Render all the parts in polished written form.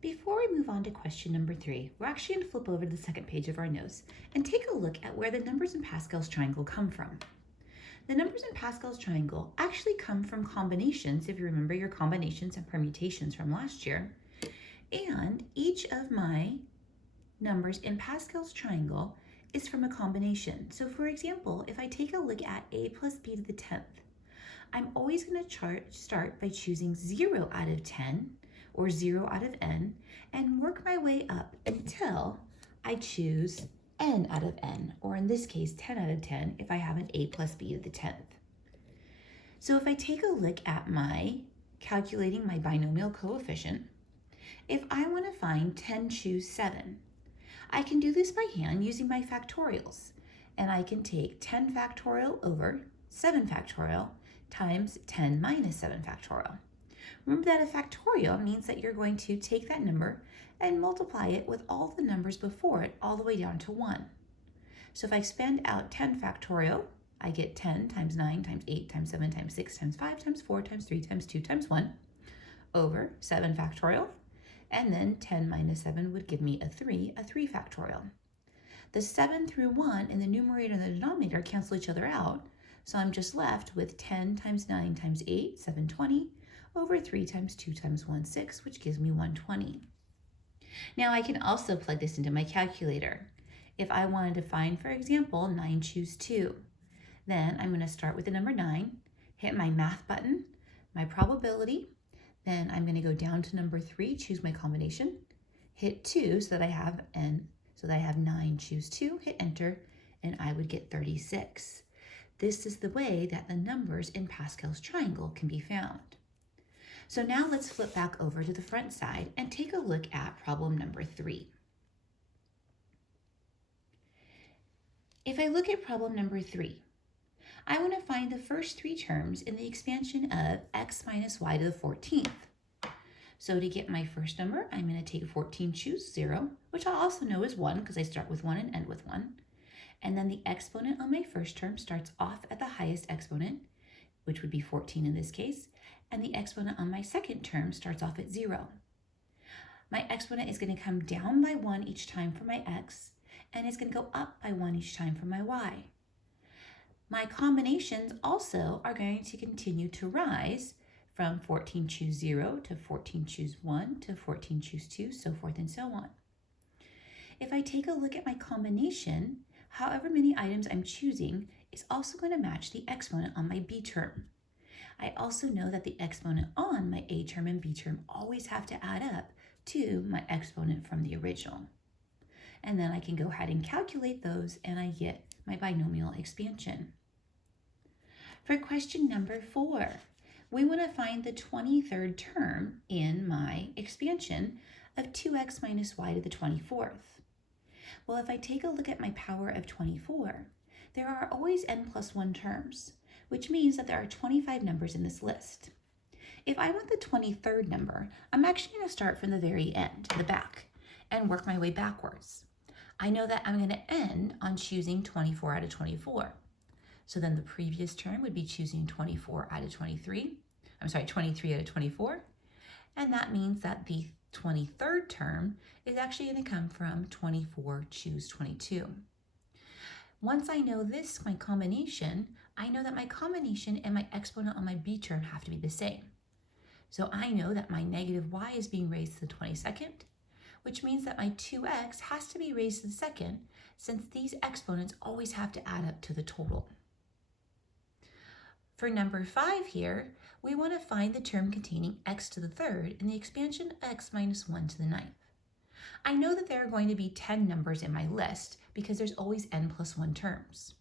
Before we move on to question number 3, we're actually going to flip over to the second page of our notes and take a look at where the numbers in Pascal's triangle come from. The numbers in Pascal's triangle actually come from combinations, if you remember your combinations and permutations from last year. And each of my numbers in Pascal's triangle is from a combination. So for example, if I take a look at a plus b to the 10th, I'm always going to start by choosing 0 out of 10 or 0 out of n and work my way up until I choose n out of n, or in this case 10 out of 10 if I have an a plus b to the 10th. So if I take a look at my calculating my binomial coefficient, if I want to find 10 choose 7, I can do this by hand using my factorials, and I can take 10 factorial over 7 factorial times 10 minus 7 factorial. Remember that a factorial means that you're going to take that number and multiply it with all the numbers before it all the way down to 1. So if I expand out 10 factorial, I get 10 times 9 times 8 times 7 times 6 times 5 times 4 times 3 times 2 times 1 over 7 factorial. And then 10 minus 7 would give me a 3 factorial. The 7 through 1 in the numerator and the denominator cancel each other out, so I'm just left with 10 times 9 times 8, 720, over 3 times 2 times 1, 6, which gives me 120. Now I can also plug this into my calculator. If I wanted to find, for example, 9 choose 2, then I'm going to start with the number 9, hit my math button, my probability, then I'm going to go down to number 3, choose my combination, hit 2 so that I have 9 choose 2, hit enter, and I would get 36. This is the way that the numbers in Pascal's triangle can be found. So now let's flip back over to the front side and take a look at problem number 3. If I look at problem number 3, I want to find the first 3 terms in the expansion of x minus y to the 14th. So to get my first number, I'm going to take 14 choose 0, which I'll also know is 1 because I start with 1 and end with 1. And then the exponent on my first term starts off at the highest exponent, which would be 14 in this case, and the exponent on my second term starts off at 0. My exponent is going to come down by 1 each time for my x, and it's going to go up by 1 each time for my y. My combinations also are going to continue to rise from 14 choose 0 to 14 choose 1 to 14 choose 2, so forth and so on. If I take a look at my combination, however many items I'm choosing is also going to match the exponent on my b term. I also know that the exponent on my a term and b term always have to add up to my exponent from the original. And then I can go ahead and calculate those and I get my binomial expansion. For question number 4, we want to find the 23rd term in my expansion of 2x minus y to the 24th. Well, if I take a look at my power of 24, there are always n plus 1 terms, which means that there are 25 numbers in this list. If I want the 23rd number, I'm actually going to start from the very end, the back, and work my way backwards. I know that I'm going to end on choosing 24 out of 24. So then the previous term would be choosing 23 out of 24. And that means that the 23rd term is actually going to come from 24 choose 22. Once I know this, my combination, I know that my combination and my exponent on my b term have to be the same. So I know that my negative y is being raised to the 22nd, which means that my 2x has to be raised to the second, since these exponents always have to add up to the total. For number 5 here, we want to find the term containing x to the 3rd in the expansion x minus 1 to the 9th. I know that there are going to be 10 numbers in my list because there's always n plus 1 terms.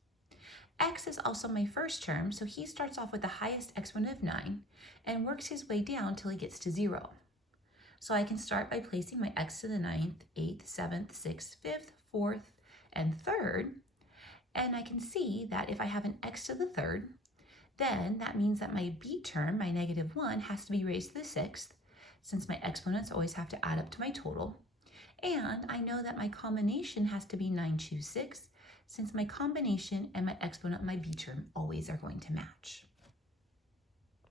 X is also my first term, so he starts off with the highest exponent of 9 and works his way down till he gets to 0. So I can start by placing my x to the 9th, 8th, 7th, 6th, 5th, 4th, and 3rd. And I can see that if I have an x to the 3rd, then that means that my b term, my negative 1, has to be raised to the 6th, since my exponents always have to add up to my total. And I know that my combination has to be 9 choose 6, since my combination and my exponent of my b term always are going to match.